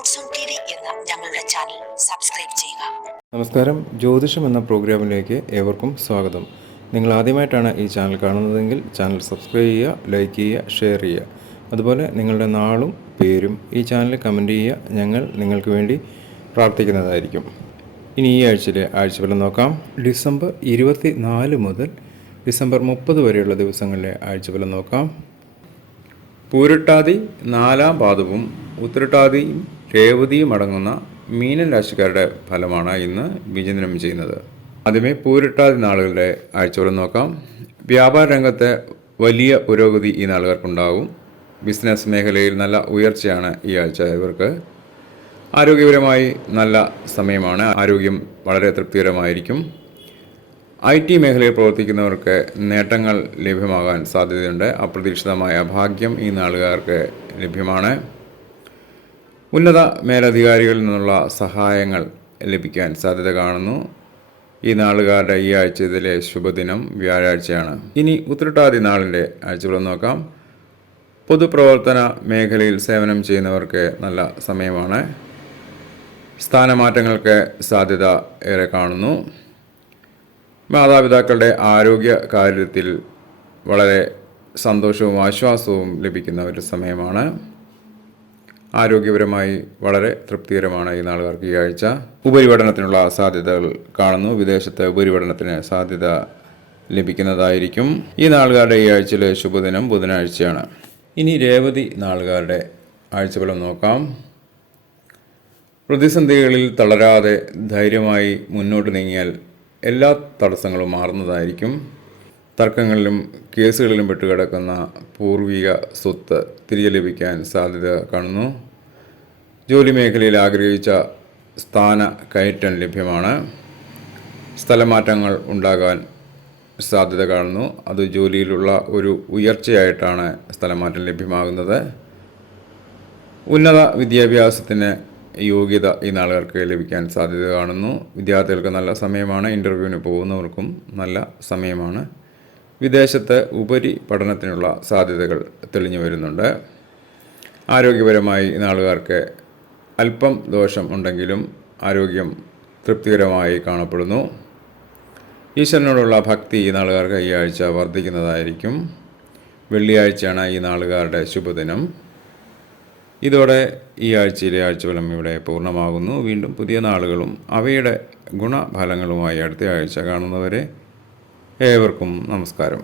Roads on T V എന്ന ഞങ്ങളുടെ channel subscribe ചെയ്യുക. നമസ്കാരം, ജ്യോതിഷം എന്ന പ്രോഗ്രാമിലേക്ക് ഏവർക്കും സ്വാഗതം. നിങ്ങൾ ആദ്യമായിട്ടാണ് ഈ ചാനൽ കാണുന്നതെങ്കിൽ ചാനൽ സബ്സ്ക്രൈബ് ചെയ്യുക, ലൈക്ക് ചെയ്യുക, ഷെയർ ചെയ്യുക. അതുപോലെ നിങ്ങളുടെ നാളും പേരും ഈ ചാനലിൽ കമൻറ്റ് ചെയ്യുക. ഞങ്ങൾ നിങ്ങൾക്ക് വേണ്ടി പ്രാർത്ഥിക്കുന്നതായിരിക്കും. ഇനി ഈ ആഴ്ചയിലെ ആഴ്ചഫലം നോക്കാം. ഡിസംബർ 24 മുതൽ ഡിസംബർ 30 വരെയുള്ള ദിവസങ്ങളിലെ ആഴ്ചഫലം നോക്കാം. പൂരട്ടാതി 4-ാം പാദവും ഉത്രട്ടാതിയും രേവതിയും അടങ്ങുന്ന മീനൻ രാശിക്കാരുടെ ഫലമാണ് ഇന്ന് വിചിന്തനം ചെയ്യുന്നത്. ആദ്യമേ പൂരട്ടാതി നാളുകളുടെ ആഴ്ചഫലം നോക്കാം. വ്യാപാര രംഗത്തെ വലിയ പുരോഗതി ഈ നാളുകാർക്കുണ്ടാകും. ബിസിനസ് മേഖലയിൽ നല്ല ഉയർച്ചയാണ് ഈ ആഴ്ച ഇവർക്ക്. ആരോഗ്യപരമായി നല്ല സമയമാണ്. ആരോഗ്യം വളരെ തൃപ്തികരമായിരിക്കും. IT മേഖലയിൽ പ്രവർത്തിക്കുന്നവർക്ക് നേട്ടങ്ങൾ ലഭ്യമാകാൻ സാധ്യതയുണ്ട്. അപ്രതീക്ഷിതമായ ഭാഗ്യം ഈ നാളുകാർക്ക് ലഭ്യമാണ്. ഉന്നത മേലധികാരികളിൽ നിന്നുള്ള സഹായങ്ങൾ ലഭിക്കാൻ സാധ്യത കാണുന്നു. ഈ നാളുകാരുടെ ഈ ആഴ്ചയിലെ ശുഭദിനം വ്യാഴാഴ്ചയാണ്. ഇനി ഉത്രട്ടാതി നാളിൻ്റെ ആഴ്ചകളും നോക്കാം. പൊതുപ്രവർത്തന മേഖലയിൽ സേവനം ചെയ്യുന്നവർക്ക് നല്ല സമയമാണ്. സ്ഥാനമാറ്റങ്ങൾക്ക് സാധ്യത ഏറെ കാണുന്നു. മാതാപിതാക്കളുടെ ആരോഗ്യ കാര്യത്തിൽ വളരെ സന്തോഷവും ആശ്വാസവും ലഭിക്കുന്ന ഒരു സമയമാണ്. ആരോഗ്യപരമായി വളരെ തൃപ്തികരമാണ് ഈ നാളുകാർക്ക് ഈ ആഴ്ച. ഉപരിപഠനത്തിനുള്ള സാധ്യതകൾ കാണുന്നു. വിദേശത്തെ ഉപരിപഠനത്തിന് സാധ്യത ലഭിക്കുന്നതായിരിക്കും. ഈ നാളുകാരുടെ ഈ ആഴ്ചയിലെ ശുഭദിനം ബുധനാഴ്ചയാണ്. ഇനി രേവതി നാളുകാരുടെ ആഴ്ചഫലം നോക്കാം. പ്രതിസന്ധികളിൽ തളരാതെ ധൈര്യമായി മുന്നോട്ട് നീങ്ങിയാൽ എല്ലാ തടസ്സങ്ങളും മാറുന്നതായിരിക്കും. തർക്കങ്ങളിലും കേസുകളിലും പെട്ടുകിടക്കുന്ന പൂർവിക സ്വത്ത് തിരികെ ലഭിക്കാൻ സാധ്യത കാണുന്നു. ജോലി മേഖലയിൽ ആഗ്രഹിച്ച സ്ഥാന കയറ്റം ലഭ്യമാണ്. സ്ഥലമാറ്റങ്ങൾ ഉണ്ടാകാൻ സാധ്യത കാണുന്നു. അത് ജോലിയിലുള്ള ഒരു ഉയർച്ചയായിട്ടാണ് സ്ഥലമാറ്റം ലഭ്യമാകുന്നത്. ഉന്നത വിദ്യാഭ്യാസത്തിന് യോഗ്യത ഈ നാളുകാർക്ക് ലഭിക്കാൻ സാധ്യത കാണുന്നു. വിദ്യാർത്ഥികൾക്ക് നല്ല സമയമാണ്. ഇൻ്റർവ്യൂവിന് പോകുന്നവർക്കും നല്ല സമയമാണ്. വിദേശത്ത് ഉപരി പഠനത്തിനുള്ള സാധ്യതകൾ തെളിഞ്ഞു വരുന്നുണ്ട്. ആരോഗ്യപരമായി ഈ നാളുകാർക്ക് അല്പം ദോഷം ഉണ്ടെങ്കിലും ആരോഗ്യം തൃപ്തികരമായി കാണപ്പെടുന്നു. ഈശ്വരനോടുള്ള ഭക്തി ഈ നാളുകാർക്ക് ഈ ആഴ്ച വർദ്ധിക്കുന്നതായിരിക്കും. വെള്ളിയാഴ്ചയാണ് ഈ നാളുകാരുടെ ശുഭദിനം. ഇതോടെ ഈ ആഴ്ചയിലെ ആഴ്ചഫലം ഇവിടെ പൂർണ്ണമാകുന്നു. വീണ്ടും പുതിയ നാളുകളും അവയുടെ ഗുണഫലങ്ങളുമായി അടുത്ത ആഴ്ച കാണുന്നവരെ ഏവർക്കും നമസ്കാരം.